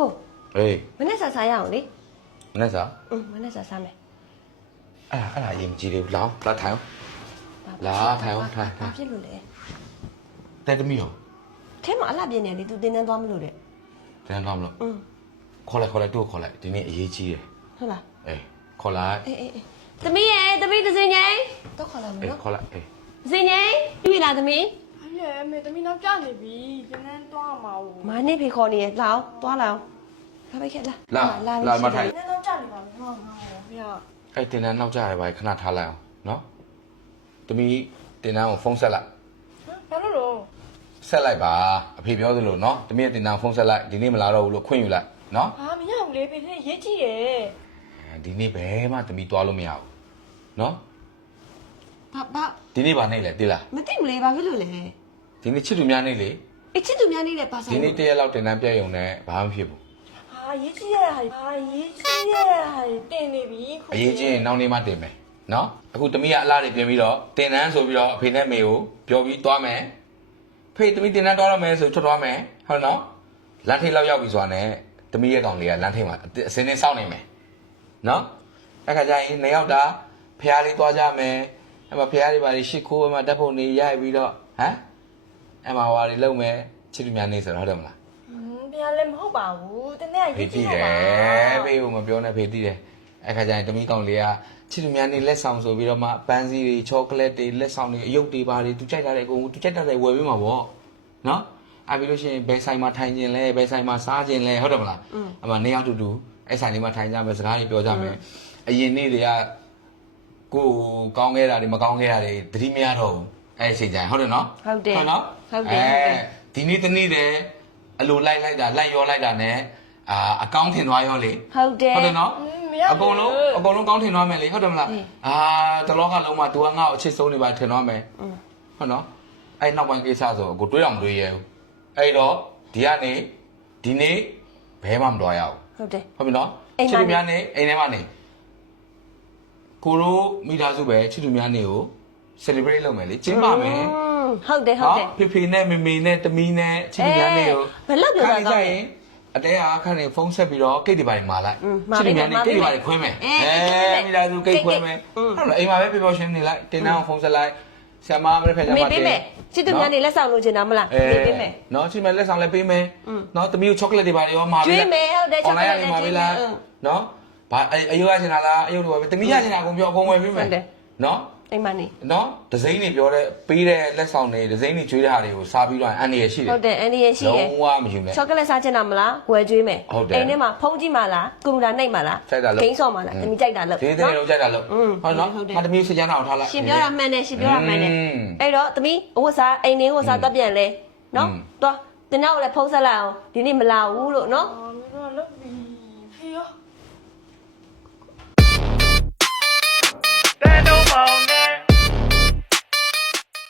ကိုအေး မနေ့စားစားရအောင်လေ မနေ့စား မနေ့စားစားမယ် အဲ့ဒါအရင်မကြည့်သေးဘူးလောင်းလာထိုင်လာထိုင်အောင်ထိုင် ဘာဖြစ်လို့လဲ တဲသမီးရော ထဲမှာအလှပြင်းနေလေ तू တင်းတင်းသွားမလို့တဲ့ တန်းတော့မလို့ခေါ်လိုက်တို့ခေါ်လိုက်ဒီနေ့အရေးကြီးတယ် ဟုတ်လား အေးခေါ်လိုက် အေးသမီးရဲ့သမီးတစ်စင်ငိမ့်တော့ခေါ်လာမယ် အေး နော် ခေါ်လိုက်အေး စင်ငိမ့်ပြီလားသမီး အဲ့လေအမေသမီးနောက်ကျနေပြီကျန်းတန်းသွားမှာဦး မာနေဖေခေါ်နေရလာအောင်သွားလာအောင်ဘာပဲခဲ့လား လာမထိုင် ကျန်းတန်းကျနေပါပြီဟုတ်ဖေရ အဲ့တင်တန်းနောက်ကြရပါခဏထားလိုက်အောင်နော်သမီးတင်တန်းကိုဖုန်းဆက်လိုက် ဘာလို့လို့ ဆက်လိုက်ပါအဖေပြောသလိုနော်သမီးရဲ့တင်တန်းဖုန်းဆက်လိုက်ဒီနေ့မလာတော့ဘူးလို့ခွင့်ယူလိုက်နော် ဟာမရဘူးလေဖေဖေရေးကြည့်ရဲ့ ဒီနေ့ဘယ်မှသမီးသွားလို့မရဘူးနော် ဘာ ဒီနေ့ဘာနေ့လဲသိလား မသိဘူးလေဘာဖြစ်လို့လဲ ဒီနေ့ချစ်သူများနေ့လေ အချစ်သူများနေတဲ့ပါစား ဒီနေ့တရက်လောက်တင်တန်းပြည့်ရုံနဲ့ဘာမှမဖြစ်ဘူး ဟာရေးကြည့်ရဲ့ဟာရေးကြည့်ရဲ့ဟာတင်နေပြီ အရေးကြီးရင်နောက်နေ့မှတင်မယ်နော်အခုသမီးကအလားတွေပြင်ပြီးတော့တင်တန်းဆိုပြီးတော့အဖေနဲ့မေကိုပြောပြီးသွားမယ်ဖေသမီးတင်တန်းသွားတော့မယ်ဆိုထွက်သွားမယ်ဟုတ်နော်လမ်းထိပ်လောက်ရောက်ပြီဆိုတာနဲ့သမီးရဲ့ကောင်လေးကလမ်းထိပ်မှာအစင်းနဲ့စောင့်နေမယ်နော်အဲ့ခါကျရင်နှစ်ယောက်တာဖះလေးသွားကြမယ်အဲ့မှာဖះလေးပါလေးရှစ်ခိုးအမှတက်ဖို့နေရိုက်ပြီးတော့ဟမ်အဲ့မှာဟွာတွေလုံမယ်ချစ်သူများနေဆိုတော့ဟုတ်တယ်မလား ဖေရလည်းမဟုတ်ပါဘူးတနေ့ ဖေ ရေးကြ တီး ည့် တ ပါ ယ်ဖေကိုမပြောနဲ့ဖေတီးတယ်အဲ့ခါကျရင်သမီးကောင်လေးကချစ်သူများနေလက်ဆောင်ဆိုပြီးတော့မှပန်းစည်းတွေချောကလက်တွေလက်ဆောင်တွေအယုတ်တွေပါတွေသူကြိုက်တာတွေအကုန်သူကြိုက်တာတွေဝယ်ပေးမှာပေါ့နော်အဲ့ပြီးလို့ရှိရင်ဘယ်ဆိုင်မှာထိုင်ခြင်းလဲဘယ်ဆိုင်မှာစားခြင်းလဲဟုတ်တယ်မလားအမှနေရောက်တူတူအဲ့ဆိုင်လေးမှာထိုင်ကြမယ်စကားတွေပြောကြမယ်အရင်နေ့တွေကကိုကောင်းခဲ့တာတွေမကောင်းခဲ့တာတွေသတိမရတော့ဘူးအဲ့အချိန်ကျရင်ဟုတ်တယ်နော် ဟုတ်တယ် ဟုတ်နော် ဟုတ်တယ်ဟုတ်တယ် ဒီနေ့တနေ့တည်းအလိုလိုက်တာလိုက်ရောလိုက်တာနဲ့အကောင့်ထင်သွားရောလေ ဟုတ်တယ် ဟုတ်တယ်နော် မရ အကုန်လုံးကောင်းထင်သွားမယ်လေဟုတ်တယ်မလားတလောကလုံးမှာ तू ကငါ့ကိုအချစ်ဆုံးနေပါထင်သွားမယ်ဟုတ်နော်အဲ့နောက်ပိုင်းကိစ္စဆိုကိုတွေးအောင်မတွေးရဘူးအဲ့တော့ဒီကနေဒီနေ့ဘဲမှမတော်ရဘူး ဟုတ်တယ် ဟုတ်ပြီနော်ချစ်သူများနေအိမ်ထဲမှာနေကိုရိုမိသားစုပဲချစ်သူများနေကို celebrate လုပ်မယ်လေကျင်းပါမယ် ဟုတ်တယ်ဟုတ်တယ် ဖေဖေနဲ့မေမေနဲ့တမီးနဲ့ချစ်သူများနေကို ဘယ်လောက်ပြောတာကောင်းလဲ အတဲအားခန့်နေဖုန်းဆက်ပြီးတော့ကိတ်တွေပါနေမာလိုက်ချစ်သူများနေကိတ်တွေပါနေခွဲမယ်မိသားစုကိတ်ခွဲမယ်ဟုတ်လားအိမ်မှာပဲပျော်ပျော်ရွှင်နေလိုက်တင်တန်းကိုဖုန်းဆက်လိုက်ဆရာမမနေ့ဖက်ကြမှာ မေးပေးမယ်ချစ်သူများနေလက်ဆောင်လို့ချင်တာမလားမေးပေးမယ် နော်ချစ်မယ်လက်ဆောင်လည်းပေးမယ်နော်တမီးကိုချောကလက်တွေပါနေရောမှာ ကျွေးမယ်ဟုတ်တယ် online ကနေမှာပေးလားနော်ဘာအယုတ်ရချင်တာလားအယုတ်တွေပါပဲတမီးရချင်တာအကုန်ပြောအကုန်ဝယ်ပေးမယ်နော် အိမ်မနေ နော်ဒဇိမ့်တွေပြောတဲ့ပေးတဲ့လက်ဆောင်တွေဒဇိမ့်တွေကျွေးတဲ့ဟာတွေကိုစားပြီးတော့အန်ရရှိတယ် ဟုတ်တယ်အန်ဒီရရှိတယ် လုံးဝမယူနဲ့ ချောကလက်စားချင်တာမလားဝယ်ကျွေးမယ် ဟုတ်တယ် အိမ်ထဲမှာဖုန်းကြည့်မှလားကွန်ပျူတာနှိပ်မှလား စိုက်တာလို့ ဂိမ်းဆော့မှလားတမီးကြိုက်တာလို့ ဒေးသေးလုံးကြိုက်တာလို့ဟုတ်နော်မတမီးစကြမ်းအောင်ထားလိုက် ရှင်ပြောတာမှန်တယ်ရှင်ပြောတာမှန်တယ်အဲ့တော့တမီးဝတ်စားအိမ်နေဝတ်စားတက်ပြန်လဲနော်သွားတင်တော့လည်းဖုန်းဆက်လိုက်အောင်ဒီနေ့မလာဘူးလို့နော် ဟ